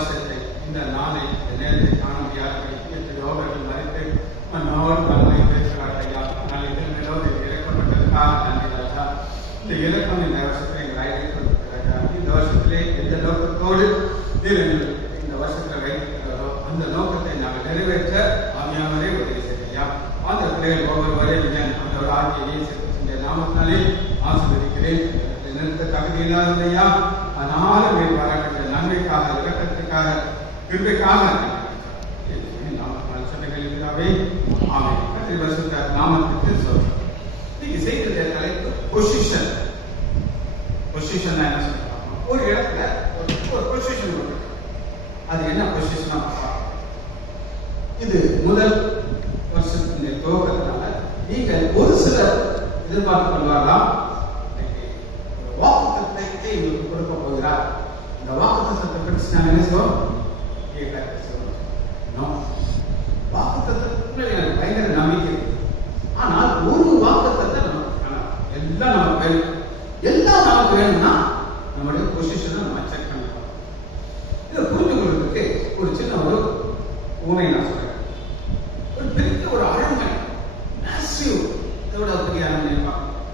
வருஷத்தை இந்த நாளை இந்த நேரத்தை காண முடியாதபடி யோகர்கள் மறைத்து நாள் பலனை பேசுகிறார்கள் ஐயா. ஆனால் இதன் மேலோடு இறக்கப்பட்டதுக்காக நன்றி ராஜா. இந்த இலக்கம் இந்த வருஷத்தில் எங்கள் ஆயிரத்தி இந்த வருஷத்திலே எந்த நோக்கத்தோடு இந்த வருஷத்தில் வைத்திருக்கிறதோ அந்த நோக்கத்தை நாங்கள் நிறைவேற்ற ஆவியானவரே உதவி செய்யா. அந்த பிள்ளைகள் ஒவ்வொருவரையும் அந்த ஒரு ஆட்சியை இந்த நாமத்தினாலே ஆசீர்வதிக்கிறேன். நிறுத்த தகுதி இல்லாததையா ஆனாலும் நீர் பாராட்டுகிற நன்மைக்காக இலக்கத்திற்காக கிருபைக்காக சொன்னவே ஆமை நாமத்திற்கு சொல்றோம். நீங்க செய்கிற தலைப்பு பொசிஷன். பொசிஷன் என்ன சொல்றாங்க? ஒரு இடத்துல ஒரு பொசிஷன் இருக்கு. அது என்ன பொசிஷனா? இது முதல் வருஷத்தினுடைய துவக்கத்தினால நீங்கள் ஒரு சிலர் எதிர்பார்த்து கொள்வார்களாம். வாக்குத்தத்தத்தை உங்களுக்கு கொடுக்க போகிறார். இந்த வாக்குத்தத்தத்தை பற்றி நான் என்ன சொல்லுவோம்? வாக்குத்தத்தத்துல எனக்கு பயங்கர நம்பிக்கை. ஆனால் ஒரு வாக்குத்தத்தை எல்லாம் நமக்கு வேணும். எல்லாம் நமக்கு வேணும்னா நம்முடைய பொசிஷனை நம்ம செக் பண்ணலாம். இதை புரிந்து கொள்வதற்கு ஒரு சின்ன ஒரு உண்மை நான் சொல்றேன். ஒரு பெரிய ஒரு அரண்மனை, மேசிவ், இதோட பெரிய அரண்மனை பார்க்கணும்.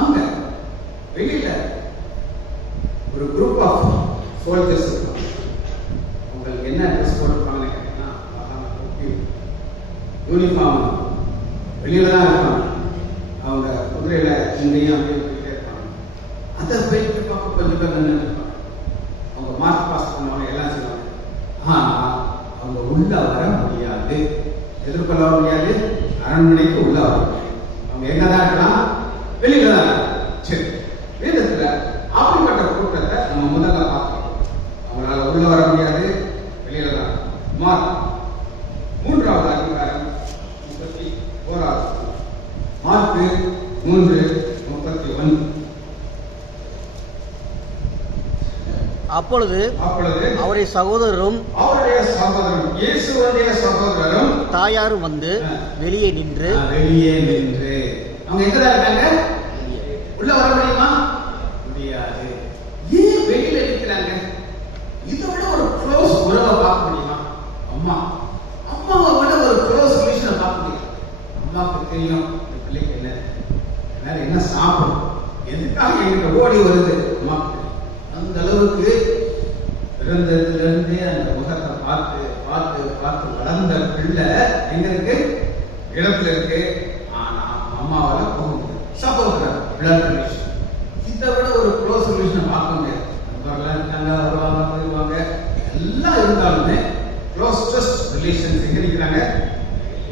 அங்க வெளியில ஒரு குரூப் ஆஃப் சோல்ஜர்ஸ் இருப்பாங்க. உங்களுக்கு என்ன ட்ரெஸ் போட்டுருப்பாங்கன்னு கேட்டீங்கன்னா யூனிஃபார்ம் வெளியில தான் இருப்பாங்க. அவங்க குதிரையில இங்கேயும் அப்படியே போயிட்டே இருப்பாங்க. அதை போயிட்டு பார்க்க கொஞ்சம் பேர் நின்று இருப்பாங்க. அவங்க மார்க் பாஸ் பண்ணுவாங்க, எல்லாம் செய்வாங்க. ஆனால் அவங்க உள்ள வர முடியாது, எதிர்கொள்ள முடியாது. அரண்மனைக்கு உள்ள வர முடியாது. அவங்க எங்கதான் இருக்கலாம்? வெளியில தான் இருக்கலாம். சரி, வேதத்துல அப்படிப்பட்ட கூட்டத்தை நம்ம முதல்ல பார்த்தோம். அவங்களால உள்ள வர முடியாது, வெளியில தான். மார்க் 3வது அதிகாரம் 31. மார்க் 3:31. அப்பொழுது அவருடைய சகோதரரும் இயேசுவுடைய சகோதரரும் தாயாரும் வந்து வெளியே நின்று அவங்க எங்கதான் இருக்காங்க? உள்ள வர முடியுமா? முடியாது. ஏன் வெளியில இருக்கிறாங்க? இதோட ஒரு க்ளோஸ் உறவை பார்க்க முடியுமா? அம்மாவை விட ஒரு க்ளோஸ் ரிலேஷனை பார்க்க முடியும். அம்மாவுக்கு தெரியும் இந்த பிள்ளைக்கு என்ன சாப்பிடும், எதுக்காக எங்கிட்ட ஓடி வருது அம்மாவுக்கு தெரியும். அந்த அளவுக்கு பிறந்ததுலேருந்தே அந்த முகத்தை பார்த்து பார்த்து பார்த்து வளர்ந்த பிள்ளை எங்க இருக்கு? இடத்துல இருக்கு. ஆனா அம்மாவால போக முடியாது. சகோதரர், பிளட் ரிலேஷன், இதை விட ஒரு க்ளோஸ் ரிலேஷனை பார்க்க முடியாது. நண்பர்களாக இருக்காங்க, வருவாங்க, போயிடுவாங்க, எல்லாம் இருந்தாலுமே க்ளோஸ்டஸ்ட் ரிலேஷன்ஸ் எங்க இருக்கிறாங்க?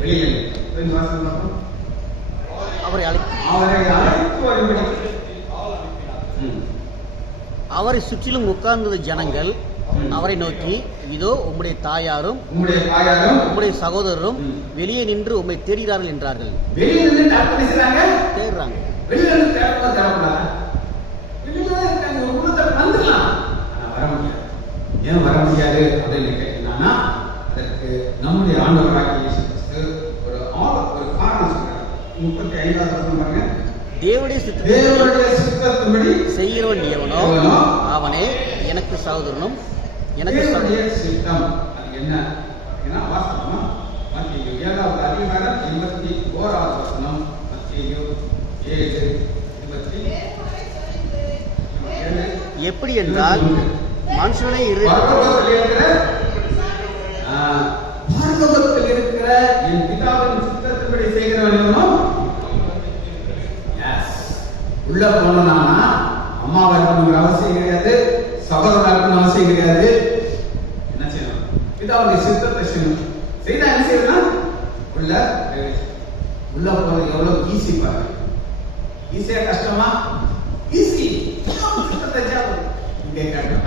வெளியில. அவரை சுற்றிலும் உட்கார்ந்தது ஜனங்கள் அவரை நோக்கி, இதோ உம்முடைய தாயாரும் உம்முடைய சகோதரரும் வெளியே நின்று உம்மை தேடுகிறார்கள் என்றார்கள். தேடுறாங்க. ஏன் வர முடியாது அப்படின்னு கேட்டீங்கன்னா, அதற்கு நம்முடைய ஆண்டவராகிய இயேசு கிறிஸ்து ஒரு காரணம் சொல்றாரு. 35வது வசனம் பாருங்க. தேவனுடைய சித்தத்தின்படி செய்கிறவன் எவனோ அவனே எனக்கு சகோதரனும் எனக்கு சித்தம். அது என்ன அப்படின்னா வாசனமா மத்தேயு 7வது அதிகாரம் 21வது வசனம். மத்தேயு 7:27. எப்படி என்றால் மனுஷனை பரலோகத்தில் இருக்கிற என் பிதாவின் சித்தத்தின்படி செய்கிறவனோ உள்ள போனா அம்மாவா இருக்கணுங்கிற அவசியம் கிடையாது, சகோதரா இருக்கணும் அவசியம் கிடையாது. என்ன செய்யணும்? பிதாவுடைய சித்தத்தை செய்யணும். செய்தா என்ன செய்யணும்? உள்ள போறது எவ்வளவு ஈஸி பாருங்க. ஈஸியா கஷ்டமா? ஈஸி.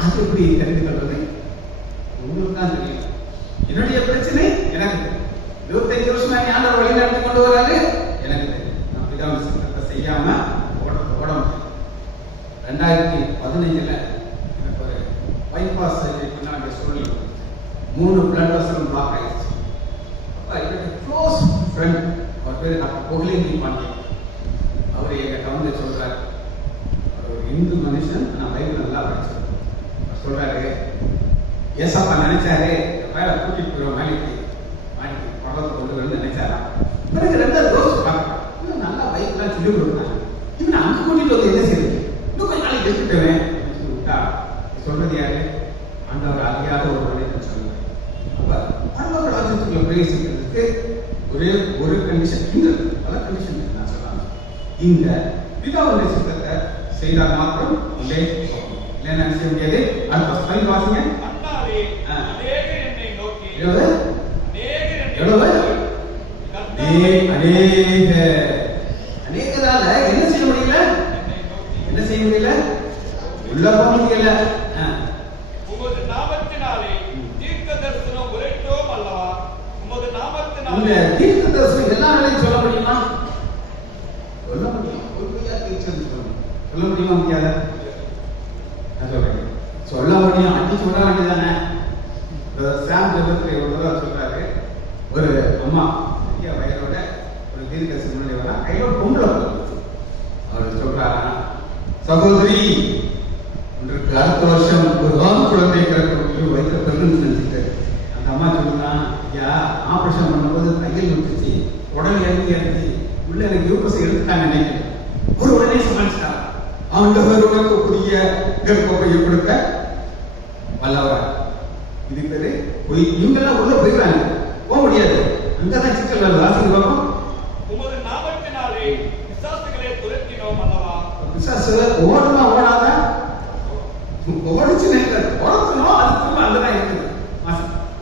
அது எப்படி தெரிந்து கொள்வது? உங்களுக்கு தான் தெரியும். என்னுடைய பிரச்சனை எனக்கு 25 வருஷமா ஆண்டவர் வழி நடத்தி கொண்டு வராரு, எனக்கு தெரியும். நான் பிதாவின் சித்தத்தை செய்யாம ஓட முடியும். 2015 எனக்கு ஒரு பைபாஸ் சர்ஜரி பண்ண வேண்டிய சூழ்நிலை. 3 பிளட் வெசல் பிளாக் ஆயிடுச்சு. அப்ப என்னுடைய க்ளோஸ் ஃப்ரெண்ட், அவர் பேர் டாக்டர் கோகிலேந்தி பாண்டியன், அவர் என்கிட்ட வந்து சொல்றாரு, ஒரு இந்து மனுஷன், நான் பைபிள் நல்லா படிச்சேன், சொல்றாரு, ஏசப்பா நினைச்சாரு வேலை கூட்டிட்டு போயிடும் மாடிக்கு பக்கத்தை கொண்டு வந்து நினைச்சாரா. பிறகு ரெண்டாவது யோசிச்சு பார்க்கலாம், இன்னும் நல்லா பைக்லாம் சொல்லி கொடுக்குறாங்க, இவன் அங்கே கூட்டிட்டு வந்து என்ன செய்யுது, இன்னும் கொஞ்சம் நாளைக்கு எடுத்துட்டுவேன் சொல்லி விட்டா சொல்றது யாரு? ஆண்டவர் அறியாத ஒரு மனிதன் சொல்லுவார். அப்ப பரலோக ராஜ்யத்துக்குள்ள பிரவேசிக்கிறதுக்கு ஒரே ஒரு கண்டிஷன், இந்த பல கண்டிஷன் நான் சொல்லலாம். இந்த பிதாவுடைய சித்தத்தை செய்தால் மாத்திரம் உள்ளே இல்லைன்னா செய்ய முடியாது. அடுத்த ஸ்லைட் வாசிங்க. அநேகரால என்ன செய்ய முடியல? என்ன செய்ய முடியல? உள்ள போக முடியல. உமது நாமத்தினாலே தீர்க்க தரிசனம் உரைத்தோம் அல்லவா? உமது நாமத்தினாலே தீர்க்க தரிசனம் எல்லா வேலையும் சொல்ல முடியுமா? சொல்ல முடியும். சொல்ல முடியுமா? முடியாத? சொல்ல முடியும். அடி சொல்ல வேண்டியதானே. சாம் ஜெபத்தில் ஒரு தடவை சொல்றாரு, ஒரு அம்மா பெரிய வயலோட ஒரு தீர்க்கதரிசி முன்னாடி வரா, கையில பொம்பளை அவர் சொல்றாரா, சகோதரி உங்களுக்கு அடுத்த வருஷம் ஒரு ஆண் குழந்தை பிறக்க வைக்கப்படணும்னு நினைச்சிட்டாரு. அந்த அம்மா சொல்றான், ஐயா ஆபரேஷன் பண்ணும்போது தையல் விட்டுச்சு, உடல் இறங்கி இறங்கி உள்ள எனக்கு யூபஸ் எடுத்துட்டாங்க நினைக்கிறேன். ஒரு உடனே சமாளிச்சிட்டாங்க. ஆண்டவர் உனக்கு புதிய கர்ப்பப்பையை கொடுக்க வல்லவர். இது பேரு இவங்கெல்லாம் உள்ள போயிடுறாங்க, போக முடியாது. அங்கதான் சிக்கல் வருது. வாசிக்கு பார்ப்போம். உமது நாமத்தினாலே பிசாசுகளை துரத்தினோம் அல்லவா? பிசாசு ஓடுமா ஓடாத? ஓடிச்சு ஓடத்தணும். அது திரும்ப அங்கதான் இருக்குது.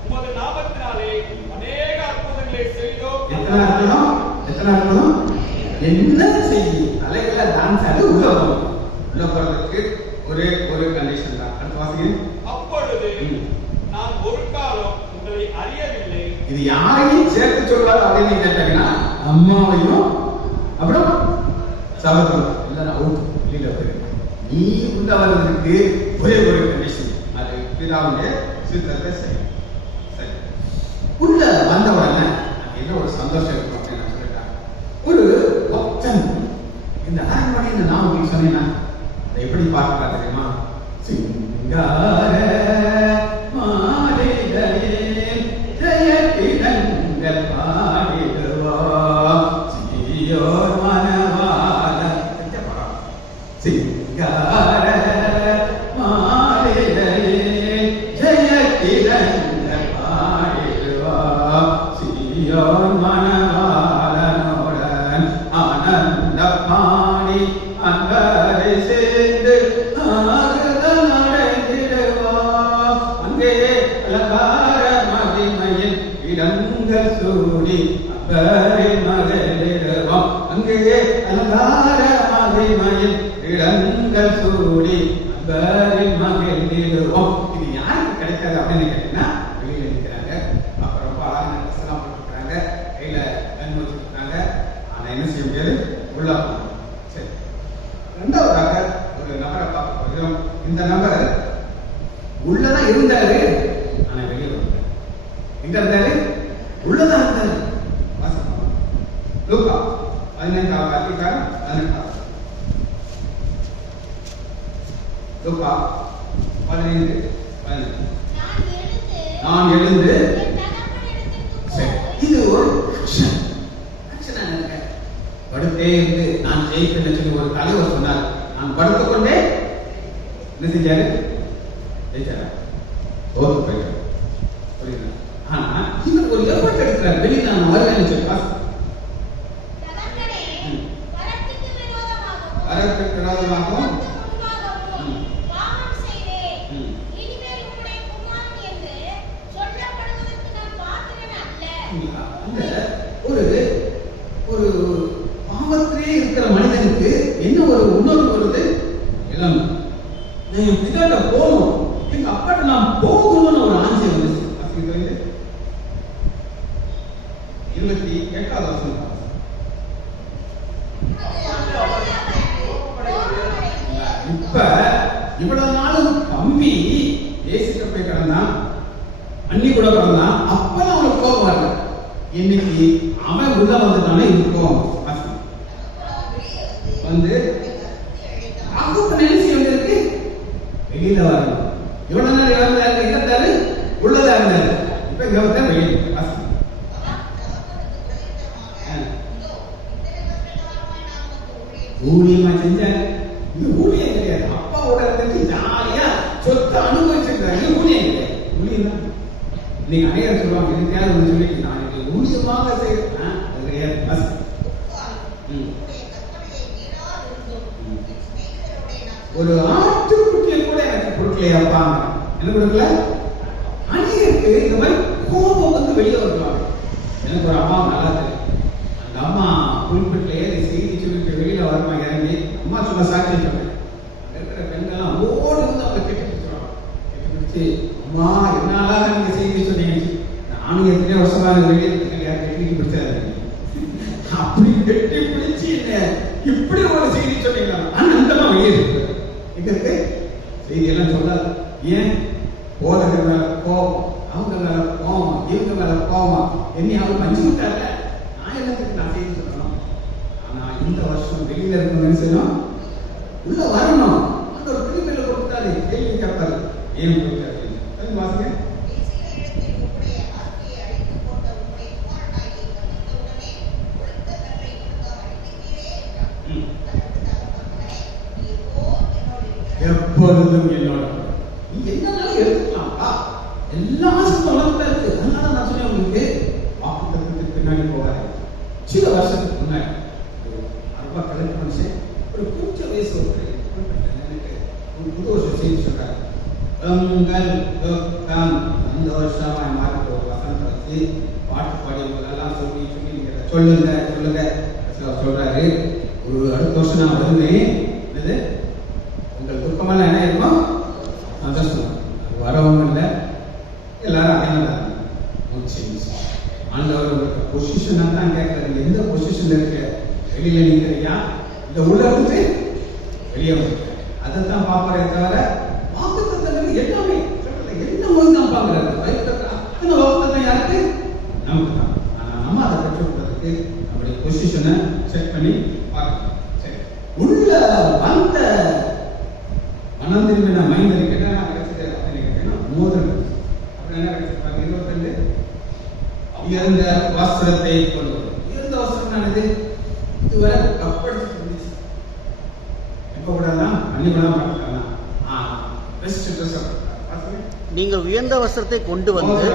உமது நாமத்தினாலே அநேக அற்புதங்களை செய்தோம். எத்தனை அற்புதம்? எத்தனை அற்புதம்? என்ன செய்தி? தலைகளை டான்ஸ் ஆடி உள்ள போகணும். உள்ள போறதுக்கு ஒரே ஒரு கண்டிஷன் தான். அடுத்த வாசிங்க. அப்பொழுது நான் ஒரு காலம் உங்களை அறியவில்லை. இது யாரையும் சேர்த்து சொல்றாரு அப்படின்னு கேட்டாங்கன்னா அம்மாவையும் அப்புறம் சகோதரன் எல்லாரும் அவுட் வெளியில போயிருக்கு. நீ உள்ள வர்றதுக்கு ஒரே ஒரு கண்டிஷன், அது பிதாவுடைய சித்தத்தை சரி. உள்ள வந்த உடனே என்ன ஒரு சந்தோஷம் இருக்கும் அப்படின்னு நான் சொல்லிட்டேன். ஒரு பக்தன் இந்த அரண்மனை இந்த நாம உங்களுக்கு சொன்னீங்கன்னா அதை எப்படி பார்க்கிறா தெரியுமா? சிங்கார மாலைகளில் ஜெயக்கிடங்கள் பாடிடுவோம் சியோர் மனவாள. சிங்கார மாலைகளில் ஜெயக்கிடங்கள் பாடிடுவோம் சியோர் மனவாளனுடன் ஆனந்த பாடி அங்கரை சேர்ந்து ஆறுதல் அடைந்திடுவோம். அங்கே அலங்கார மகிமையில் இடங்கள் சூடி அக்கறை மகிழ்ந்திடுவோம். அங்கே அலங்கார மகிமையில் இடங்கள் சூடி அக்கறை மகிழ்ந்திடுவோம். இது யாருக்கு கிடைக்காது அப்படின்னு கேட்டீங்கன்னா வெளியில இருக்கிறாங்க. அப்புறம் ரொம்ப அழகான ட்ரெஸ் எல்லாம் போட்டுருக்காங்க, கையில கண் வச்சுருக்காங்க. ஆனா என்ன செய்ய முடியாது? உள்ள போகணும். சரி, ரெண்டாவதாக ஒரு நபரை பார்க்க போகிறோம். இந்த நபர் உள்ளதான் இருந்தாரு, ஆனா வெளியே வந்தாரு. எங்க இருந்தாரு? உள்ளதான் இருந்தாரு. லூக்கா 15வது அதிகாரம் 18. லூக்கா 15:18. நான் எழுந்து இது ஒரு படுத்தே இருந்து நான் ஜெயிப்பேன் சொல்லி ஒரு தலைவர் சொன்னார். நான் படுத்துக்கொண்டே என்ன செஞ்சாரு? ஜெயிச்சாரா? தோத்து போயிட்டார். புரியுது? ஆனா இவர் ஒரு எஃபர்ட் எடுக்கிறார். வெளியே நான் வருவேன்னு சொல்லி வரத்துக்கு விரோதமாகவும் ஒரு பாவத்திலே இருக்கிற மனிதனுக்கு என்ன ஒரு உணர்வு வருது? இளம் என் பிதாட்ட போகணும், எங்க அப்பாட்ட நான் போகணும்னு ஒரு ஆசை வந்துச்சு. 28வது வசனம். இப்ப இவ்வளவு நாளும் தம்பி ஏசிட்ட போய் கிடந்தான், அண்ணி கூட பிறந்தான், அப்பதான் அவனுக்கு கோபம் வரல. இன்னைக்கு அவன் உள்ள வந்துட்டானே இருக்கும் வந்து ஆகுத்த நினைச்சு இருக்கு வெளியில வரணும். இவ்வளவு நேரம் இருந்தாரு இருந்தாரு. இப்ப இங்க வந்து வெளியே வாசிங்க. ஊழியமா செஞ்சாரு. இது ஊழியம் கிடையாது. அப்பாவோட இருந்துட்டு ஜாலியா சொத்தை அனுபவிச்சிருக்காரு. இது ஊழியம் கிடையாது. ஊழியம் தான். நீங்க அநேகர் சொல்லுவாங்க, எனக்காவது ஒன்று சொல்லிட்டு நான் எனக்கு ஊழியமாக செய்யறேன். அது கிடையாது. வாசிங்க. ஒரு ஆட்டுக்குட்டியை கூட எனக்கு கொடுக்கலையாப்பா. என்ன கொடுக்கல? அநேகருக்கு இந்த மாதிரி கோபம் வந்து வெளியே வருவாங்க. எனக்கு ஒரு அம்மா நல்லா தெரியும். அந்த அம்மா குறிப்பிட்ட ஏறி செய்தி சொல்லிட்டு வெளியில வருமா இறங்கி அம்மா சும்மா சாட்சி சொன்னேன். இருக்கிற பெண்கள்லாம் ஓடி வந்து அவங்க கெட்டி பிடிச்சிருவாங்க. கெட்டி பிடிச்சி அம்மா என்னால நீங்க செய்தி சொன்னீங்க. நானும் எத்தனையோ வருஷமா வெளியே கெட்டி பிடிச்சாரு. அப்படி கெட்டி பிடிச்சி இப்படி ஒரு செய்தி சொன்னீங்களா? அந்தமா வெளியே இருக்கு. எங்க இருக்கு செய்தி எல்லாம் சொல்லாது. ஏன்? போதகர் மேல கோபம், அவங்க மேல கோபம், இவங்க மேல கோபம். என்னை அவர் மஞ்சு விட்டார்ல, நான் என்னத்துக்கு நான் செய்தி சொல்லணும்? ஆனா இந்த வருஷம் வெளியில இருக்கணும்னு செய்யணும், உள்ள வரணும். அந்த ஒரு பிரிவுல கொடுத்தாரு, கேள்வி கேட்பாரு. ஏன் கொடுத்தாரு? வாசிங்க. எப்பொழுதும் என்னோட நீ என்னன்னாலும் எடுத்துக்கலாம்ப்பா. எல்லா ஆசையும் இருக்கு. அதனால நான் சொன்னேன் உங்களுக்கு வாக்குத்தத்தத்துக்கு பின்னாடி போகாது. சில வருஷத்துக்கு முன்னாடி ரொம்ப கலெக்ட் மனுஷன் ஒரு கொஞ்சம் வயசு ஒரு புது வருஷம் செய்தி சொல்றாரு. அந்த வருஷம் மார்க் ஒரு வசனத்தை வச்சு பாட்டு பாடியவங்களெல்லாம் சொல்லி சொல்லி சொல்லுங்க சொல்லுங்க சொல்றாரு. ஒரு அடுத்த வருஷம் நான் வருவேன். என்னது உங்கள் துக்கமெல்லாம் என்ன இருக்கும்? சந்தோஷம். அது வரவங்க இல்லை, எல்லாரும் அதே மாதிரி ஆண்டவர் பொசிஷனா தான் கேட்கறது. எந்த பொசிஷன்ல இருக்க? வெளியில நிற்கிறியா இந்த உள்ள இருந்து வெளியே வந்து அதைத்தான் பாப்பாரே தவிர வாக்குத்தத்தங்கள் எல்லாமே என்னமோ தான் பாக்குறாரு. அத்தனை வாக்குத்தத்தம் யாருக்கு? நமக்கு தான். ஆனா நம்ம அதை பெற்றுக்கொள்றதுக்கு நம்முடைய பொசிஷனை செக் பண்ணி பார்க்கணும். சரி, உள்ள வந்த மனம் திரும்பின மைந்தருக்கு என்ன கிடைச்சது அப்படின்னு கேட்டீங்கன்னா மோதிரம். அப்படி என்ன கிடைச்சிருப்பாங்க? 22 உயர்ந்த வஸ்திரத்தை கொண்டு வரும். உயர்ந்த வஸ்திரம் இது இதுவரை கப்படிச்சு இருந்துச்சு. எப்ப கூடலாம் அன்னிபடம் பார்க்கலாம். பெஸ்ட் ட்ரெஸ் நீங்கள் உயர்ந்த வஸ்திரத்தை கொண்டு வந்து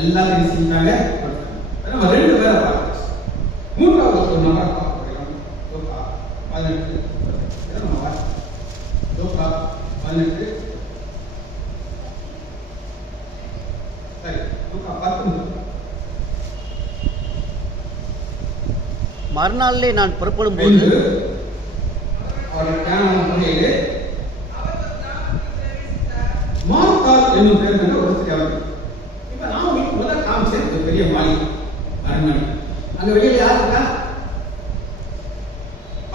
எல்லாத்தையும் செஞ்சாங்க. நம்ம 2 பேரை பார்த்தாச்சு. மூன்றாவது ஒரு நபர் பார்க்க போறோம். 18 நம்ம லூக்கா 18 சரி லூக்கா 19. மறுநாளிலே நான் புறப்படும் போது மார்த்தாள் என்னும் பேர் கொண்ட ஒருத்தர். இப்ப நான் உங்களுக்கு முதல்ல காமிச்சேன் பெரிய மாளிகை அரண்மனை. அங்க வெளியில யார் இருக்கா?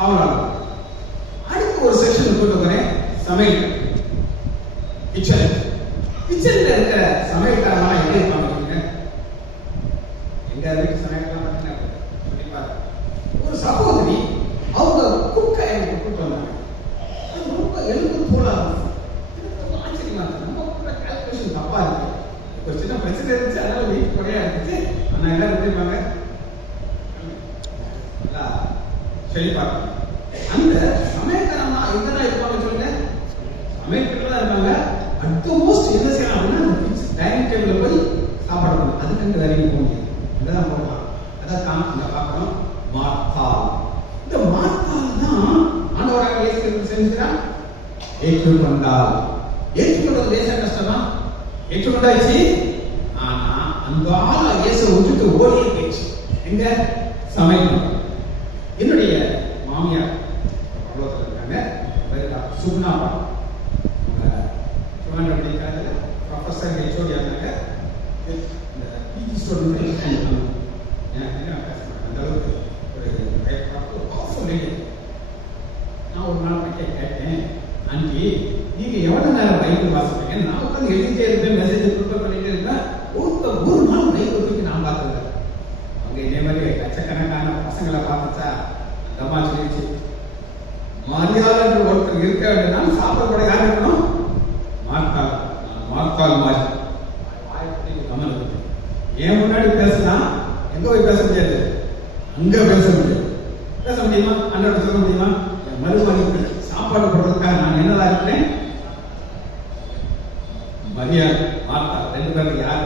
அவரால் அடுத்து ஒரு செக்ஷன் கொண்டு வரேன். சமையல் கிச்சன். கிச்சன்ல இருக்கிற சமையல்காரமா எப்படி இருப்பாங்க? எங்க வீட்டு சமையல்காரன் ஒரு சகோதரி அவங்க குக்க எனக்கு கூப்பிட்டு வந்தாங்க. ரொம்ப எழுந்து போல ஆச்சரியமா இருக்கு. நம்ம கூட கால்குலேஷன் தப்பா இருக்கு. ஒரு சின்ன பிரச்சனை இருந்துச்சு, அதனால வீட்டு குறையா இருந்துச்சு. ஆனா எல்லாரும் இருப்பாங்க செழிப்பாங்க. அந்த சமையல்காரமா எங்கதான் இருப்பாங்க சொல்லுங்க? சமையல்கிட்ட தான் இருப்பாங்க. அட் மோஸ்ட் என்ன செய்யலாம் அப்படின்னா டைனிங் டேபிள்ல போய் சாப்பிடணும். அதுக்கு வேற போக முடியாது. இங்கதான் போகலாம். அதான் அங்க பார்க்கணும். மார்த்தாள். இந்த மார்த்தாள் தான் ஆண்டவராக இயேசு கிறிஸ்து செஞ்சுக்கிறார். ஏற்றுக்கொண்டாள். ஏற்றுக்கொண்டது லேசா கஷ்டமா? ஏற்றுக்கொண்டாச்சு. ஆனா அந்த ஆளா இயேசு விட்டுட்டு ஓடியே போயிடுச்சு. எங்க? சமையல். என்னுடைய மாமியார் பரலோகத்தில் இருக்காங்க. சுகுணாவா ப்ரொஃபஸர் ஹெச்ஓடி இருந்தாங்க. இந்த பிஜி ஸ்டூடெண்ட் அந்த அளவுக்கு ஒரு பவர்ஃபுல் லேடி. நான் ஒரு நாள் போய் கேட்டேன், அன்றைக்கி நீங்க எவ்வளவு நேரம் பைபிள் வாசிப்பீங்க? நான் உட்காந்து எழுதிட்டே இருப்பேன், மெசேஜ் ப்ரிப்பேர் பண்ணிட்டே இருப்பேன். ஒரு நாள் பைபிள் தூக்கி நான் பார்த்தது. அவங்க இதே மாதிரி லட்சக்கணக்கான பசங்களை பார்த்துச்சா அந்த அம்மா சொல்லிடுச்சு, மரியாதை ஒருத்தர் இருக்க வேண்டியதுனால சாப்பிட கூட யார் இருக்கணும்? மார்த்தாள். மார்த்தாள் மாதிரி ஏன் முன்னாடி பேசலாம், எங்க போய் பேச முடியாது, அங்க பேச முடியாது. பேச முடியுமா? அண்ணோட சொல்ல முடியுமா? என் மருமகனுக்கு சாப்பாடு போடுறதுக்காக நான் என்னதான் இருக்கிறேன்? மரியாதை மார்த்தா 2 பேரும் யாரு?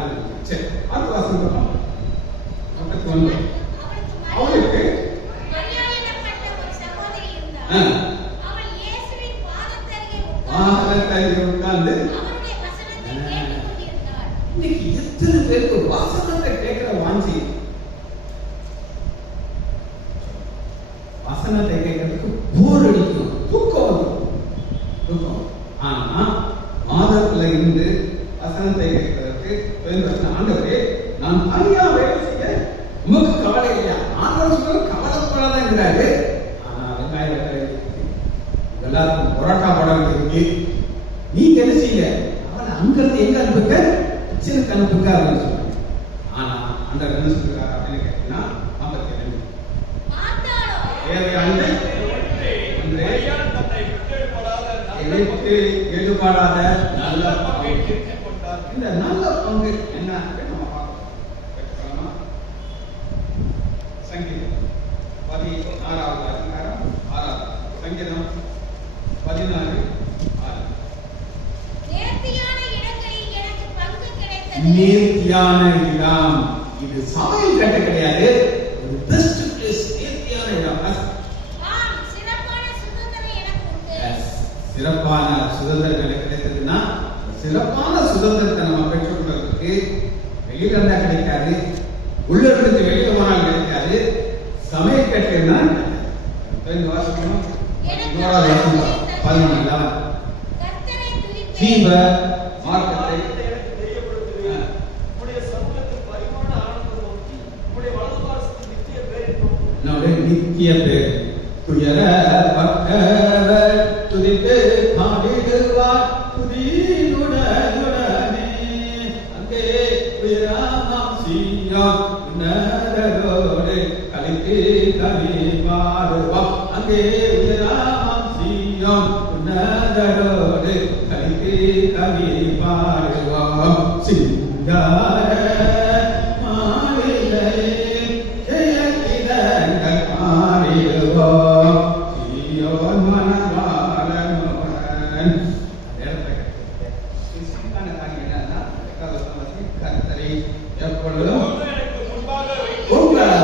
சரி, அடுத்த வாசல் பண்ணலாம். அவளுக்கு உட்கார்ந்து இன்னைக்கு எத்தனை பேருக்கு வசனத்தை கேட்கிற வாஞ்சி, வசனத்தை கேட்கறதுக்கு போர் அடிக்கும், தூக்கம். ஆனா மாதத்துல இருந்து வசனத்தை கேட்கறதுக்கு ஆண்டவரே நான் தனியா வேலை செய்ய உமக்கு கவலை இல்லையா? ஆண்டவர் சொல்றது கவலைப்படாதான் இருக்கிறாரு. ஆனா வெங்காயம் எல்லாருக்கும் பொரோட்டா படம் இருக்கு, நீங்க என்ன செய்ய அவனை அங்கிருந்து எங்க அனுப்புங்க, கிச்சனுக்கு அனுப்புங்க அப்படின்னு சொல்றாங்க. ஆனா அந்த என்ன சொல்றாரு அப்படின்னு கேட்டீங்கன்னா 52 ஈடுபடாத நல்ல பங்கு. இந்த நல்ல பங்கு என்ன நம்ம பார்க்கலாம். சங்கீதம் 16வது அதிகாரம் 6வது சங்கீதம் 16:6. நேர்த்தியான இடம், இது சமையல் கட்டு கிடையாது, ஒரு பெஸ்ட் பிளேஸ். நேர்த்தியான இடம், சிறப்பான சுதந்திரம் எனக்கு கிடைத்ததுன்னா, சிறப்பான சுதந்திரத்தை நம்ம பெற்றுக்கொள்றதுக்கு வெளியில இருந்தா கிடைக்காது, உள்ள இருந்து வெளியில போனால் கிடைக்காது, சமையல் கட்டுன்னா வாசிக்கணும். 11 ஜீவ மார்க்கத்தை நித்திய பேர் துயர பக்கவர் துதித்து பாடிடுவார் துதியுடனே. அங்கே உயராமாம் சீயோன் உன்னதரோடு கலித்து கவி பாடுவார். அங்கே உயராமாம் சீயோன் உன்னதரோடு கலித்து கவி பாடுவார். சிங்கார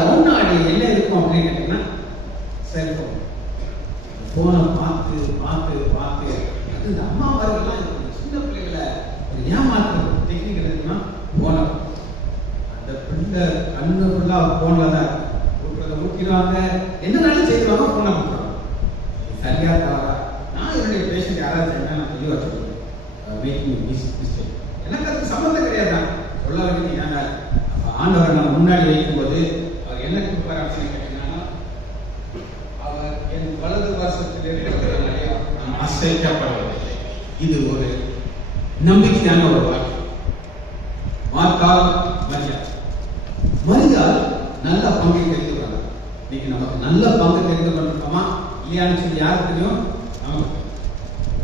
முன்னாடி என்ன இருக்கும் அப்படின்னு கேட்டீங்கன்னா செல்போன். போனை பார்த்து பார்த்து பார்த்து அது இந்த அம்மா மாதிரிலாம் சின்ன பிள்ளைகளை ஏமாற்ற டெக்னிக் இருக்குன்னா போனை, அந்த பிள்ளை கண்ணு ஃபுல்லா போன்ல தான் ஊட்டிடுவாங்க, என்னன்னாலும் செய்வாங்க, போனை கொடுக்குறாங்க. சரியா தவறா? நான் என்னுடைய பேஷண்ட் யாராவது செய்யணும் நான் தெளிவாக சொல்லுவேன், மேக்கிங் மிஸ்டேக். எனக்கு அதுக்கு சம்மந்தம் கிடையாது, சொல்ல வேண்டியது ஏன்னா ஆண்டவரை நான் முன்னாடி வைக்கும்போது அவர் என்ன கொடுப்பார் அப்படின்னு கேட்டீங்கன்னா, அவர் என் வலது வருஷத்தில் இருக்கிறதுனாலே நான் ஆச்சரியப்படுவதில்லை. இது ஒரு நம்பிக்கையான ஒரு வார்த்தை. மார்த்தால் மரியாள் நல்ல பங்கை தெரிந்து கொள்ளலாம். இன்னைக்கு நமக்கு நல்ல பங்கு தெரிந்து கொண்டிருக்கோமா இல்லையான்னு சொல்லி யாருக்கு தெரியும்? நமக்கு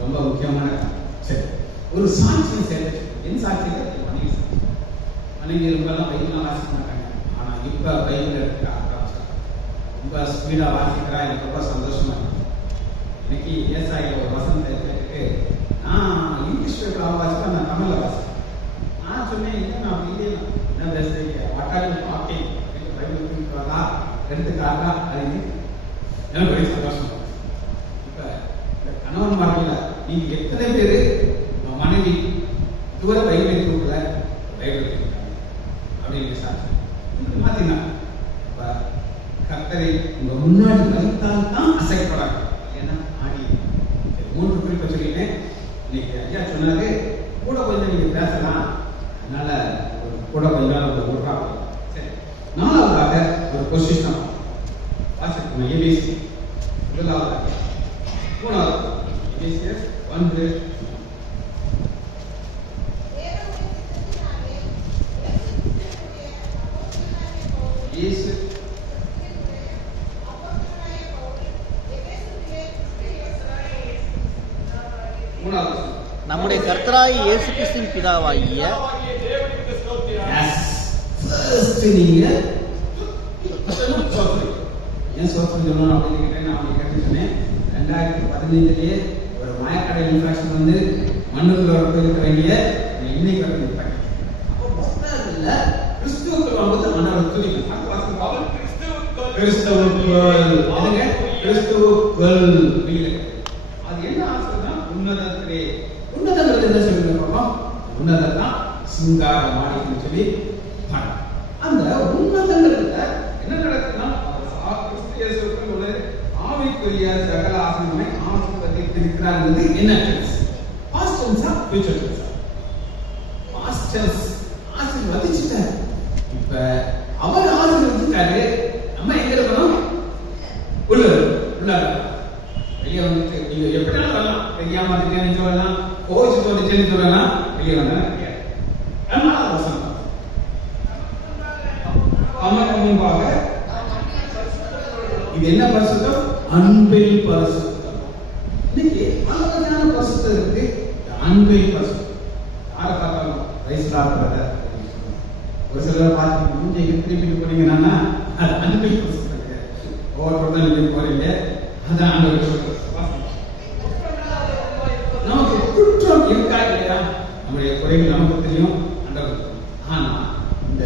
ரொம்ப முக்கியமான. சரி, ஒரு சாட்சியம் சேர்த்து என் சாட்சியத்தை மனைவியெல்லாம் பைபிள்லாம் வாசிக்க மாட்டாங்க. ஆனா இப்ப பைபிள் எடுக்க ஆரம்பிச்சாங்க, ரொம்ப ஸ்பீடா வாசிக்கிறா. எனக்கு ரொம்ப சந்தோஷமா இருக்கு. இன்னைக்கு ஏசாயில ஒரு வசனத்தை கேட்டுட்டு நான் இங்கிலீஷ் பேப்பர் வாசிப்பேன், நான் தமிழ்ல வாசிப்பேன். நான் சொன்னேன், இல்லை நான் அப்படியே என்ன பேசுறீங்க, வாட்டாளி பாக்கி பைபிள் தூக்கிட்டு எடுத்துக்காட்டா அப்படின்னு எனக்கு பெரிய சந்தோஷம். இப்ப இந்த கணவன்மார்கள நீங்க எத்தனை பேரு மனைவி இதுவரை பைபிளை தூக்கல, பைபிள் அப்படின்னு சாட்சி பாத்தீங்கன்னா கர்த்தரை உங்க முன்னாடி வைத்தால் தான் அசைப்படாது. ஏன்னா ஆடி 3 குறிப்பை சொல்லிட்டேன். இன்னைக்கு ஐயா சொன்னாரு கூட கொஞ்சம் நீங்க பேசலாம், அதனால கூட கொஞ்சம் விடுறா. சரி, 4வதாக ஒரு பொசிஷன் வாசிக்கணும். ஏபிசி முதலாவதாக 3வது எபேசியர் 1 இயேசு நம்முடைய கர்த்தராகிய இயேசு கிறிஸ்துவின் பிதாவாகிய ஃபர்ஸ்ட் நீங்க ஏன் சோத்திரம் சொல்லணும் அப்படின்னு கேட்டேன். நான் உங்களுக்கு கேட்டு சொன்னேன், 2015 ஒரு மாயக்கடை இன்ஃபெக்ஷன் வந்து மண்ணுக்குள்ள இருக்க வேண்டிய இன்னைக்கு வந்து நிற்பாங்க. அப்போ முதல்ல கிறிஸ்துவுக்குள் வந்து மன்னரை துணிக்கும். அவர் கிறிஸ்துவுக்குள் கிறிஸ்துவுக்குள் அது என்ன ஆசைன்னா உன்னதத்திலே. உன்னதங்கள் என்ன சொல்லி பார்ப்போம். உன்னதம் தான் சிங்கார மாளிகைன்னு சொல்லி பாடம். அந்த உன்னதங்கள்ல என்ன நடக்குதுன்னா கிறிஸ்து இயேசுவுக்குள் உள்ள ஆவிக்குரிய சகல ஆசீர்வாதங்களை ஆசீர்வதித்திருக்கிறார் என்பது என்ன டென்ஸ்? பாஸ்ட் டென்ஸா ஃபியூச்சர் டென்ஸா? Past tense. ஆசீர்வதிச்சிட்டார். இப்ப அவர் ஆசீர்வதிச்சிட்டாரு. நம்ம எங்க இருக்கணும்? உள்ள வெளியே வந்துட்டு நீங்க எப்படினாலும் வரலாம். தெரியாம வந்துட்டேன்னு சொல்லலாம், கோவிச்சுட்டு வந்துட்டேன்னு சொல்லலாம், வெளியே வந்தா முன்பாக இது என்ன பரிசுத்தம்? அன்பில் பரிசுத்தம். இன்னைக்கு பலவகையான பரிசுத்தம் இருக்கு. அன்பில் பரிசுத்தம் யாரை பார்த்தாலும் வயசுல ஒரு சிலர் பார்த்து மூஞ்சை திருப்பி போனீங்கன்னா அது அன்பில் பரிசுத்தம் கிடையாது. ஒவ்வொருத்தரும் நீங்க போறீங்க, அதான் ஆண்டவர் நமக்கு குற்றம் இருக்கா இல்லையா? நம்முடைய குறைகள் நமக்கு தெரியும், ஆண்டவர். ஆனா இந்த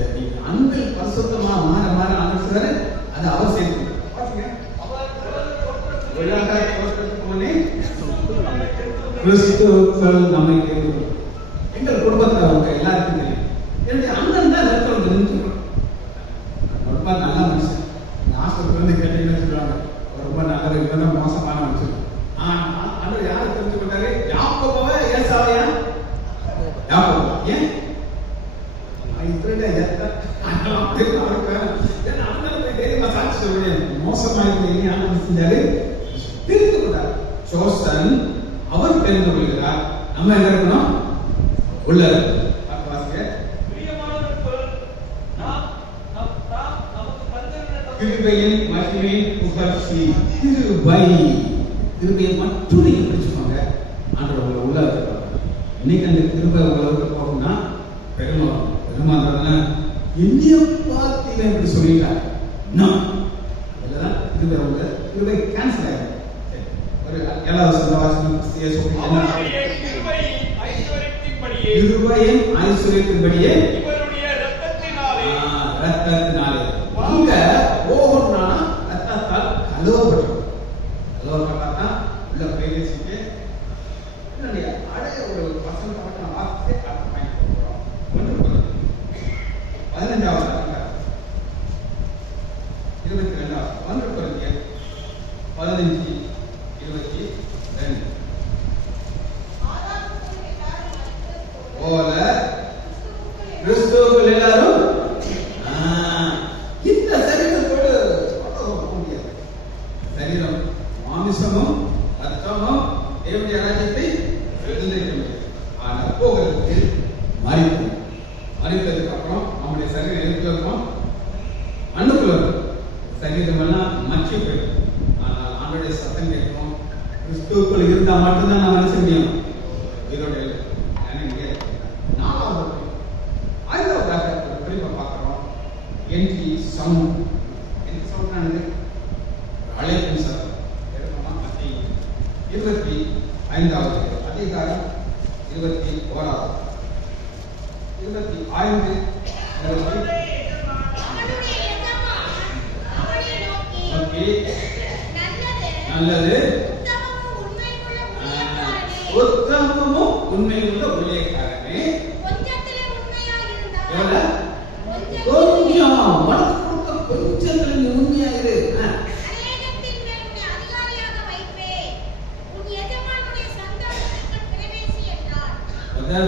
அன்பில் பரிசுத்தமா மாற மாற ஆண்டவர் அது அவசியம். கிறிஸ்துவுக்குள் நம்மை தெரிந்து எங்கள் குடும்பத்தில் அவங்க எல்லாருக்கும் தெரியும். என்னுடைய அண்ணன் தான் ரொம்ப நல்ல மனுஷன். ஹாஸ்பிட்டல் வந்து கேட்டீங்கன்னு சொல்லுவாங்க, ரொம்ப நல்லது, இல்லைன்னா மோசமான மனுஷன். ஆனா யாரை தெரிஞ்சு கொண்டாரு? யாக்கோபா ஏசாவையா? யாக்கோபா. ஏன் அவர் தெரிந்து கொள்கிறார். நம்ம என்ன இருக்கணும்? உள்ள கிருபையின் மகிமையின் புகழ்ச்சி. கிருபையை மட்டும் நீங்க பிடிச்சுக்கோங்க. ஆண்டவர் உள்ள இருப்பாங்க. இன்னைக்கு அந்த கிருபை உங்களுக்கு போகணும்னா பெருமை என்னைய பார்த்து இப்படி சொல்லிட்டாங்க. கிருபை உங்க கிருபை கேன்சல் ஆயிடும். ஒரு 7வது சந்தவாசனம் கிருபையின் ஐஸ்வரியத்தின்படியே இவருடைய இரத்தத்தினாலே அங்க போகணும்னா ரத்தத்தால் கழுவப்பட்டோம். கழுவப்பட்டாதான் உள்ள பிரவேசிக்க அடைய ஒரு வசனத்தை மட்டும் வாசித்து அர்த்தம் வாங்கி போகிறோம். 15வது அதிகாரம் 22வது 1 கொரிந்தியர் 15:22 போல கிறிஸ்துவுக்குள் எல்லாரும் இந்த சரீரத்தோடு முடியாது. சரீரம் மாமிசமும் ரத்தமும் தேவனுடைய ராஜ்யத்தை எழுந்திருக்க முடியாது. ஆனால் போகிறதுக்கு மறித்ததுக்கு அப்புறம் நம்முடைய சரீரம் எதுக்குள்ள இருக்கும்? மண்ணுக்குள்ள இருக்கும். சரீரம் எல்லாம் மச்சி போயிடும். ஆனால் ஆண்டோடைய சத்தம் கேட்கும். கிறிஸ்துவுக்குள் இருந்தா மட்டும்தான் நம்ம என்ன செய்ய முடியும்? உயிரோட என்ட்ரி சவுண்ட். என்ட்ரி சவுண்ட் ஆனது அழைக்கும் சத்தம். 25வது அதிகாரம் 21வது 25 நல்லது உத்தமமும் உண்மையுள்ள ஊழியக்காரனே. கொஞ்சம் மனது கொடுக்க கொஞ்சத்துல நீ உண்மையாயிரு.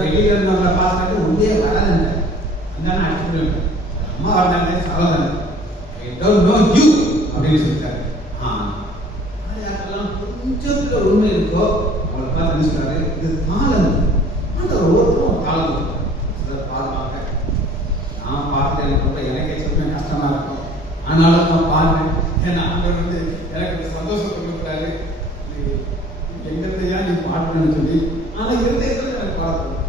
வெளியில இருந்தவங்களை பார்த்துட்டு உள்ளே வராதுங்க. அந்த அம்மா வந்தாங்க சாதாரண அப்படின்னு சொல்லிட்டாரு. யாருக்கெல்லாம் கொஞ்சத்துல உண்மை இருக்கோ அவங்களை பார்த்து சொல்றாரு, இது காலம். அந்த ஒருத்தரும் காலம் சிலர் பாருவாங்க. நான் பார்த்து எனக்கே சொல்ல கஷ்டமா இருக்கும். ஆனாலும் நான் பாருவேன். ஏன்னா ஆண்டவர் வந்து எனக்கு சந்தோஷத்தை கொடுக்குறாரு. எங்கத்தையா நீ பாடணும்னு சொல்லி. ஆனா இருந்ததுல எனக்கு பார்க்கணும்.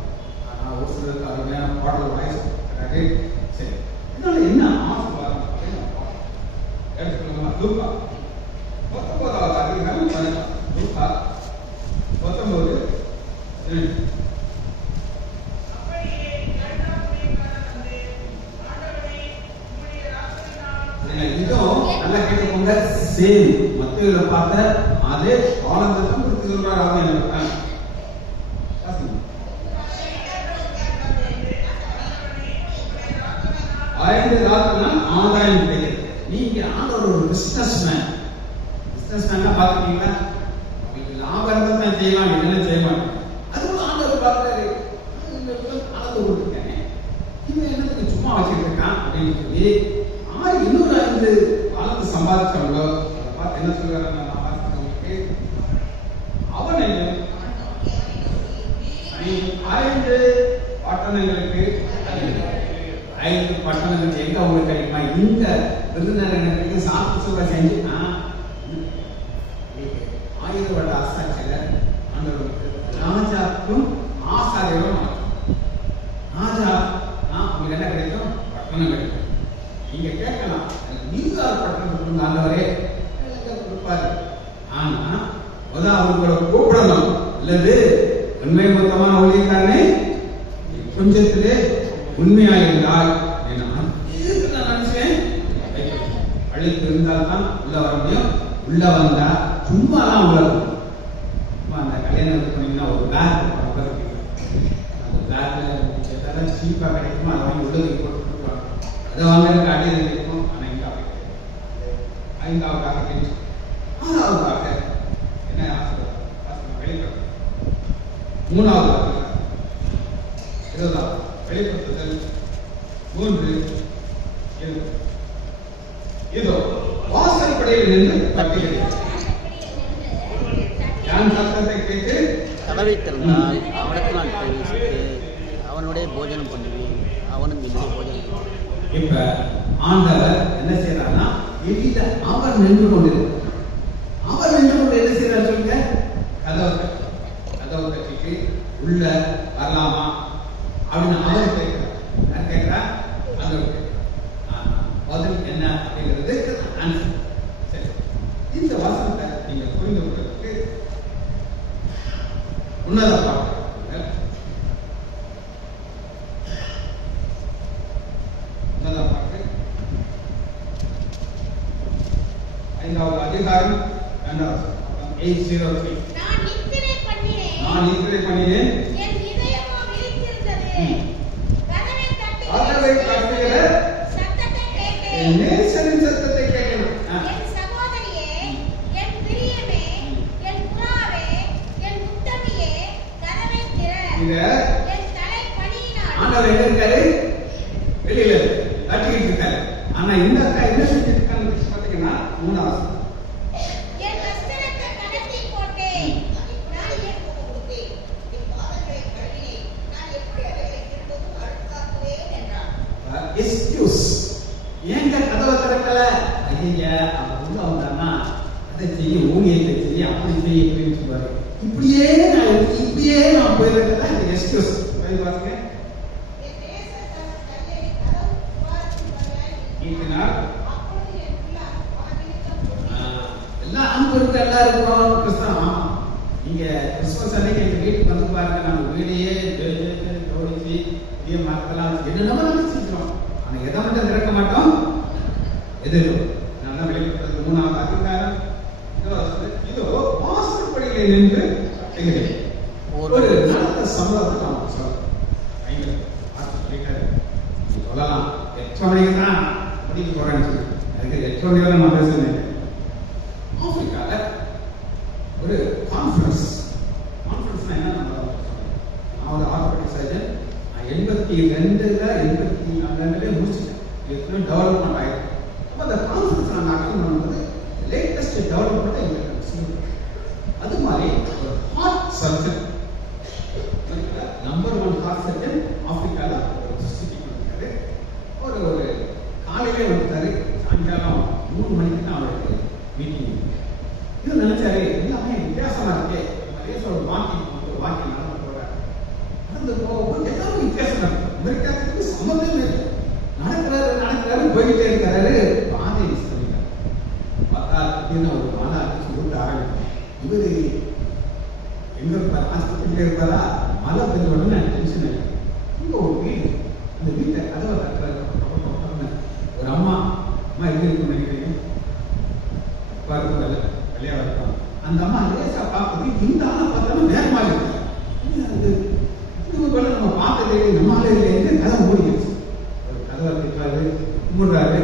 ஆனா ஒரு சிலருக்கு அருமையான பாடல் வாய்ஸ் கொடுக்குறாரு. சரி, இதனால என்ன ஆசீர்வாதம் அப்படின்னு நம்ம பார்க்கணும். எடுத்துக்கலாமா? லூக்கா 19வது அதிகாரம் 18. லூக்கா 19 2. இதோ நல்லா கேட்டுக்கோங்க. சேம் மத்தேயுல பார்த்த அதே ஆனந்தத்தை கொடுத்து சொல்றாரு. அவன் என்ன 5 ராத்திரினா ஆதாயம் கிடைக்குது. நீங்க ஆண்டவர் ஒரு பிசினஸ்மேன் பாத்துக்கீங்களா? அவங்களுக்கு லாபம் இருந்தா தான் செய்வாங்க, இல்லைன்னா செய்ய மாட்டாங்க. அதுவும் ஆண்டவர் பார்த்தாரு, அளந்து கொடுத்துருக்கானே, இவன் என்னத்துக்கு சும்மா வச்சுட்டு இருக்கான் அப்படின்னு சொல்லி 5 அளந்து சம்பாதிச்சவங்களோ அதை பார்த்து என்ன சொல்றாரு? நான் பார்த்துக்கவங்களுக்கு அவனையும் நீ 5 பட்டணங்களுக்கு 5 பட்டணங்களுக்கு எங்க உங்களுக்கு கிடைக்குமா? இந்த விருதுநகருக்கு சாப்பிட்டு சொல்ல செஞ்சுனா 1000 வருட ஆசாட்சியில ஆண்டவருக்கு ராஜாக்கும் ஆசாரியரும் ராஜா உங்களுக்கு என்ன கிடைக்கும்? பட்டணம் கிடைக்கும். நீங்க கேட்கலாம், நீங்க பட்டணம் ஆண்டவரே கொடுப்பாரு. ஆனா அவர்களை கூப்பிடணும். அல்லது உண்மை மொத்தமான ஊழியக்காரனை கொஞ்சத்திலே உண்மையா இருந்தால் நான் நினைச்சேன் அழைப்பு இருந்தால்தான் உள்ள வர முடியும். உள்ள வந்தா சும்மா தான் உள்ள அந்த கல்யாணம் பண்ணீங்கன்னா ஒரு பேக் அந்த பேக்ல சீப்பா கிடைக்குமோ அதை வாங்கி உள்ளதை போட்டு கொடுப்பாங்க. அதை வாங்குறதுக்கு அடியில் கிடைக்கும். ஆனா இங்க அப்படி 5ஆவதாக தெரிஞ்சு 6ஆவதாக என்ன வெளிப்படுத்தும். 3ஆவதாக வெளிப்படுத்துதல் 3 இதோ வாசல் படையில் நின்று தட்டுகிறேன். யான் சத்தத்தை கேட்டு கதவை திறந்தால் அவனுக்கு நான் பிரவேசித்து அவனுடைய போஜனம் பண்ணுவேன், அவனும் என்னுடைய போஜனம் பண்ணுவேன். இப்ப ஆண்டவர் என்ன செய்யறாருன்னா, வெளியில அவர் நின்று கொண்டிருக்கிறார். அவர் நின்று கொண்டு என்ன செய்யறாரு சொல்லுங்க? கதவை தட்டிட்டு உள்ள வரலாமா அப்படின்னு அவர் கேட்கிறார். யார் கேட்கிறா? ஆண்டவர். பதில் என்ன அப்படிங்கிறது ஆன்சர். சரி, இந்த வசனத்தை நீங்க புரிந்து கொள்வதற்கு உன்னத பாட்டு உன்னத பாட்டு 5வது அதிகாரம் 2வது 803. நான் நித்திரை பண்ணினேன் கதவை தட்டுகிற என் நேசரின் சத்தத்தை கேட்கணும். ஆண்டவர் எங்க இருக்காரு? வெளியில தட்டிக்கிட்டு இருக்காரு. ஆனா இந்த அக்கா என்ன செஞ்சுட்டு இருக்காங்க பாத்தீங்கன்னா 3வது எக்ஸ்கியூஸ். ஏங்க கதவை திறக்கல? ஐயா அவன் உள்ள வந்தானா அதை செய்ய, ஊழியத்தை செய்ய, அப்படி செய்ய இப்படின்னு சொல்லுவாரு. இப்படியே நான் போயிருக்கதா இந்த எக்ஸ்கியூஸ். பாருங்க, எல்லாம் அன்பு எல்லாரும் கிறிஸ்தவம். நீங்க கிறிஸ்துமஸ் அன்னைக்கு எங்க வீட்டுக்கு வந்து பாருங்க, நம்ம வீடையே கவனிச்சு இதே மரத்தெல்லாம் என்னென்னமோ நினைச்சிருக்கிறோம். ஆனா எதை மட்டும் திறக்க மாட்டோம். எதிரும் நான் வெளிப்படுத்துறது 3வது அதிகாரம் இதோ வாசற்படியிலே நின்று தட்டுகிறேன். ஒரு நல்ல சம்பளத்தை நான் சொல்றேன். சொல்லலாம் எச்சமணிக்கு தான் முடிக்க போறேன்னு சொல்லி அதுக்கு எச்சமணியோட நான் பேசுறேன். ஆப்பிரிக்கால ஒரு கான்ஃபரன்ஸ் என்ன நம்ம நான் ஒரு ஆர்த்தோபெடிக் சர்ஜன். 82 முடிச்சிட்டேன். டெவலப்மெண்ட் ஆயிருக்கு. அப்போ அந்த கான்ஃபரன்ஸ் நான் அட்டன் பண்ணும்போது லேட்டஸ்ட் டெவலப்மெண்ட் எங்களுக்கு அது மாதிரி ஒரு heart surgeon number 1 heart surgeon ஆப்பிரிக்கால இருக்காரு. ஒரு காலையிலே வந்துட்டாரு, சாயங்காலம் 3 மணிக்கு தான் அவருக்கு மீட்டிங். இது நினைச்சாரு எல்லாமே வித்தியாசமா இருக்கே. ஒரு வாக்கிங் நடந்து போறாரு. நடந்து போகும்போது எல்லாரும் வித்தியாசம் இருக்கு. அமெரிக்காவுக்கு சம்மந்தமே நடக்கிறாரு போயிட்டே இருக்காரு. பாதையை சொல்லிட்டார். பார்த்தா திடீர்னு ஒரு மன அடிச்சு விட்டு ஆரம்பிக்கும். இவரு எங்க இருப்பார்? ஆஸ்பத்திரியில இருப்பாரா? மழை பெஞ்ச உடனே டென்ஷன் ஆகிடும். இங்க ஒரு வீடு, இந்த வீட்டை கதவை தட்டுறாரு. ஒரு அம்மா எப்படி இருக்கும் நினைக்கிறீங்க? பார்க்கல வெளியே வரலாம். அந்த அம்மா லேசா பார்க்குது. இந்த ஆளை பார்த்தாலும் வேகமாக இருக்கு. நம்ம பார்த்ததே நம்மளால இல்லை. கதவை மூடிடுச்சு. ஒரு கதவை திட்டாரு, கும்பிடுறாரு,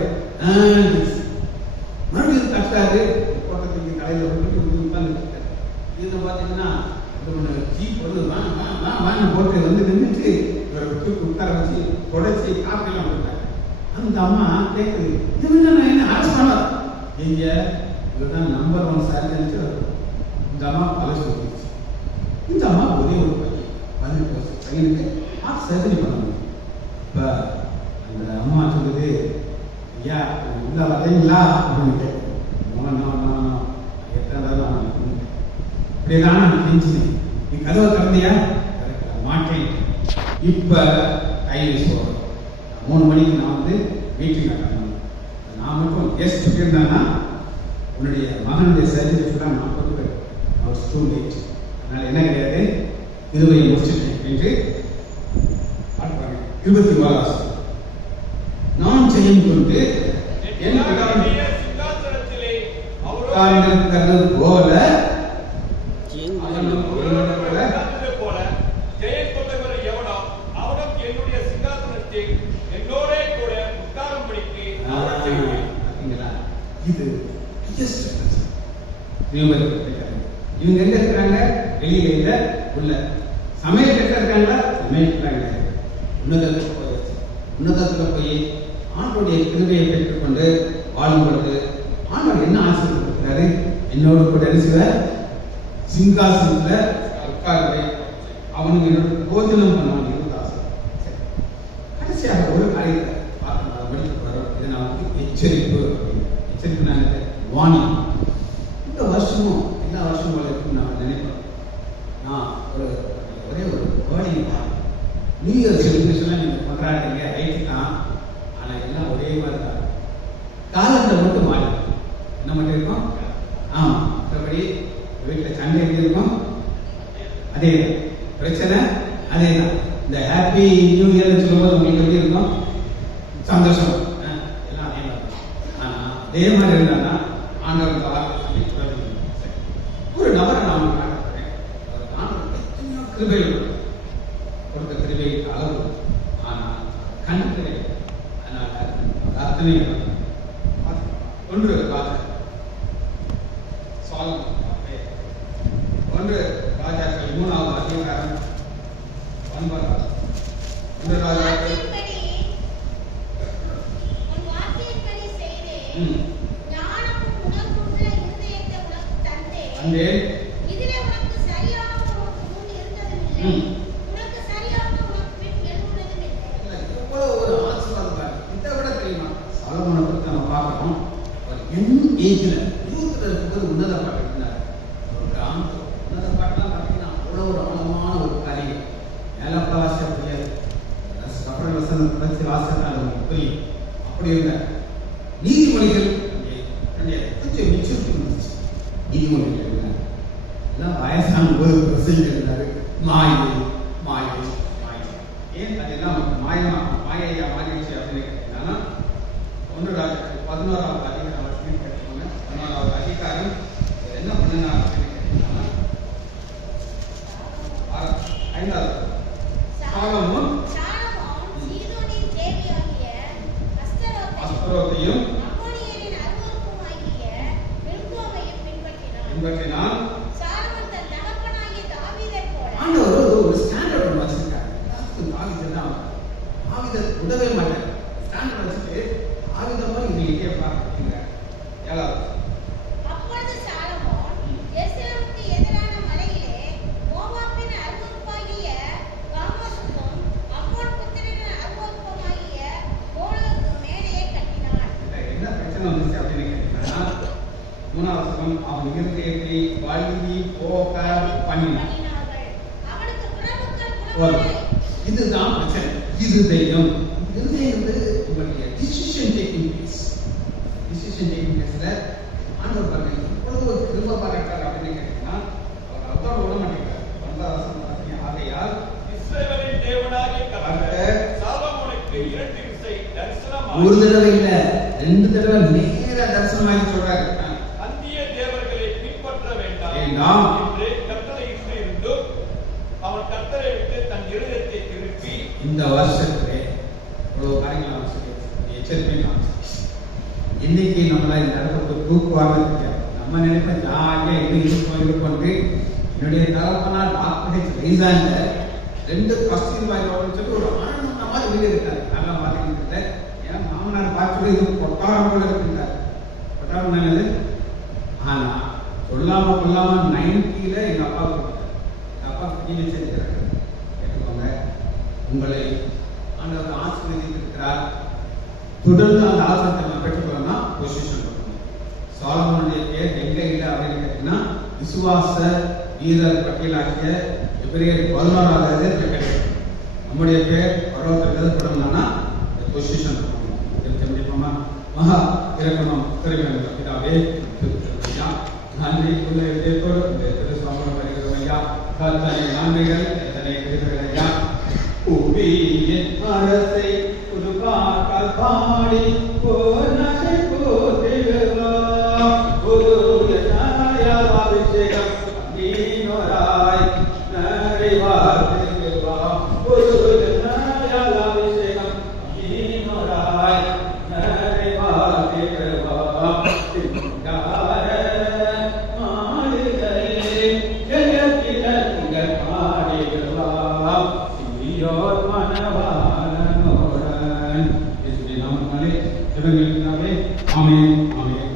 மறுபடியும் தட்டாரு. பக்கத்துக்கு கடையில் உட்காந்துருக்காரு. இதை பார்த்தீங்கன்னா ஜீப் வந்து வாங்க போட்டு வந்து நின்றுட்டு உட்கார வச்சு தொடச்சி காப்பெல்லாம் கொடுத்தாங்க. அந்த அம்மா கேட்குது, இது நான் என்ன அரெஸ்ட் பண்ண எங்க இதுதான் நம்பர் 1 சார்ஜ். இந்த அம்மா பல சொல்லிடுச்சு. இந்த அம்மா ஒரே ஒரு பையன் 18 வருஷம் பையனுக்கு சர்ஜரி பண்ணணும். இப்போ அந்த அம்மா சொல்லுது, ஐயா உள்ள வரீங்களா அப்படின்னு கேட்கும். இப்படிதான் நான் செஞ்சேன். நீ கதவை திறந்தியா? மாட்டேன். இப்போ கையில் சொல்றேன். 3 மணிக்கு நான் வந்து மீட்டிங் அட்டெண்ட். நான் மட்டும் கெஸ்ட் சொல்லியிருந்தேன்னா உன்னுடைய மகனுடைய சர்ஜரி ஃபுல்லாக நான் கொண்டு போய் அவர் ஸ்டூல் லேட். அதனால் என்ன கிடையாது, இருவையை முடிச்சுட்டேன் என்று 24 நான் செய்யும் கொண்டு என் சிங்காசனத்திலே உட்கார்ந்திருக்கிறது போல போல ஜெயம் கொண்டவர் எவனோ அவனும் என்னுடைய சிங்காசனத்தில் என்னோடே கூட உட்காரும்படிக்கு இது இவங்க எங்க இருக்கிறாங்க? வெளியில இல்ல, உள்ள. சமயத்தில் இருக்காங்க, சமயத்துறாங்க. உன்னதத்துல போய் ஆண்டோடைய கிருபையை பெற்றுக்கொண்டு வாழும் பொழுது ஆண்டவர் என்ன ஆசைப்பட்டிருக்கிறாரு? என்னோட கூட சில சிங்காசனத்துல உட்கார்ந்து அவனுக்கு என்னோட போஜனம் பண்ணவன் இருந்த ஆசை. கடைசியாக ஒரு காரியத்தை பார்க்கணும், படிக்க வரும். இதை நான் வந்து எச்சரிப்பு நான் வார்னிங். இந்த வருஷமும் எல்லா வருஷமும் போல இருக்கும் நான் நினைப்பேன். நான் ஒரே ஒரு வேர்டிங் தான். நியூ இயர் செலிப்ரேஷன்லாம் நீங்கள் கொண்டாடுறீங்க, ரைட்டு தான். ஆனால் எல்லாம் ஒரே மாதிரி தான். காலத்தில் மட்டும் மாறி என்ன மட்டும் இருக்கும்? ஆமாம், மற்றபடி வீட்டில் சண்டை எப்படி இருக்கும்? அதே பிரச்சனை அதே தான். இந்த ஹாப்பி நியூ இயர்னு சொல்லும்போது உங்களுக்கு எப்படி இருக்கும்? சந்தோஷம் எல்லாம் அதே மாதிரி. ஆனால் அதே மாதிரி இருந்தால் தான் ஆண்டவருக்கு வார்த்தை ஒரு நபரை நான் காட்டுறேன். எத்தனையோ கிருபைகள் கொடுத்த கிருபை அளவு, ஆனால் கணக்கு. அதனால அத்தனை ஒன்று ஒன்று ராஜாக்கள் 3வது அதிகாரம் 9. ஒன்று ராஜாக்கள் உன்னத பாட்டு ஒரு கிராமத்தில் உன்னத பாட்டுலாம் பார்த்தீங்கன்னா அவ்வளோ ஒரு ஆழமான ஒரு காரியம். மேலப்பா வாசிக்க முடியாது, அப்புறம் வசனம் படிச்சு வாசித்தால் நமக்கு புரியும். அப்படி இருந்த நீதிமொழிகள் கொஞ்சம் மெச்சூரிட்டி வந்துச்சு. நீதிமொழிகள் எல்லாம் வயசான ஒரு பிரசங்க இருந்தாரு. மாயை மாயை மாயை, ஏன் அதெல்லாம் மாயையா மாறிடுச்சு அப்படின்னு கேட்டீங்கன்னா, 1 ராஜாக்கள் 11வது அதிகாரம் கேட்டுக்கோங்க. 11வது அதிகாரம் என்ன பண்ணினா அப்படின்னு கேட்டீங்கன்னா, 5வது சாலமோன் அஸ்தரோத்தையும் பின்பற்றினான். ஆண்டவர் ஒரு ஸ்டாண்டர்ட் வச்சிருக்காரு. தாவீதை விடவே மாட்டார். ஸ்டாண்டர்ட் வச்சுட்டு தாவீதை மாதிரி இது எங்கே பார்க்குறீங்க? 7வது என்ன பிரச்சனை வந்துச்சு அப்படின்னு கேட்டீங்கன்னா, 3வது அவன் இருதயத்தை வழி போக பண்ணினான். இதுதான் பிரச்சனை. இருதயம் உங்களுடைய டிசிஷன் பொசிஷன் டேக்கிங் கேஸ்ல ஆண்டவர் பாருங்க இப்பொழுது ஒரு திரும்ப பாராட்டார் அப்படின்னு கேட்டீங்கன்னா அவர் அவ்வளவு விட மாட்டேங்கிறார். 9 ஆகையால் இஸ்ரவேலின் தேவனாகிய கர்த்தர் சாலொமோனுக்கு 2 விசை தரிசனமாகி ஒரு தடவை இல்ல 2 தடவை நேர தரிசனமாகி சொல்றாரு. அந்நிய தேவர்களை பின்பற்ற வேண்டாம் வேண்டாம் என்று கட்டளையிட்டு இருந்தும் அவன் கர்த்தரை விட்டு தன் இருதயத்தை திருப்பி இந்த வருஷத்திலே இவ்வளவு காரியங்கள் எச்சரிக்கை இன்னைக்கு நம்மள இந்த இடத்துல தூக்குவாங்க. நம்ம நினைப்போம் ஜாலியா இருக்கும் என்னுடைய தகப்பனால் டாக்டர் வைசாங்க 2 கொஸ்டின் வாய்ப்பு சொல்லி ஒரு ஆனந்த மாதிரி வெளியே இருக்காரு. நல்லா மாத்திக்கிட்ட ஏன் மாமனார் பார்த்துட்டு இது கொட்டாரம் போல இருக்கின்றார். கொட்டாரம் நல்லது. ஆனா சொல்லாம கொள்ளாம 90ல எங்க அப்பா கொடுத்தார். எங்க அப்பா கீழே வச்சிருக்கிறாங்க. கேட்டுக்கோங்க, உங்களை ஆண்டவர் ஆசீர்வதித்திருக்கிறார். தொடர்ந்து அந்த ஆசீர்வாதத்தை நம்ம பெற்றுக்கொள்ளலாம். பொசிஷன் பண்ணணும். சாலமோனுடைய பேர் எங்க இல்லை அப்படின்னு கேட்டீங்கன்னா விசுவாச வீரர் பட்டியலாகிய எபிரேயர் 11வது கிடைக்கும். நம்முடைய பேர் பரலோகத்தில் எழுதப்படணும்னா பொசிஷன் பண்ணணும். தெரிஞ்சுக்கணுமா? மகா இறக்கணும் திரைவேண்டா பிதாவே ஐயா நன்றி உள்ள திருசுவாமி வருகிறோம் ஐயா. கர்த்தனை நன்மைகள் எத்தனை கிருபைகள் ஐயா. புவியின் அரசை புதுபாக்கால் பாடி போனதை போற்றிடுவோம். அபிஷேகம் நீனோராய் நிறைவார்த்திடுவோம். அபிஷேகம் நீனோராய் நிறைவார்த்திடுவோம். மாடுகளில் ஜெயத்தினர் பாடிடுவோம். சியோர் மனவாளனோடன் இயேசுவின் நாமத்தினாலே ஜெபங்கள் ஆமென் ஆமென்.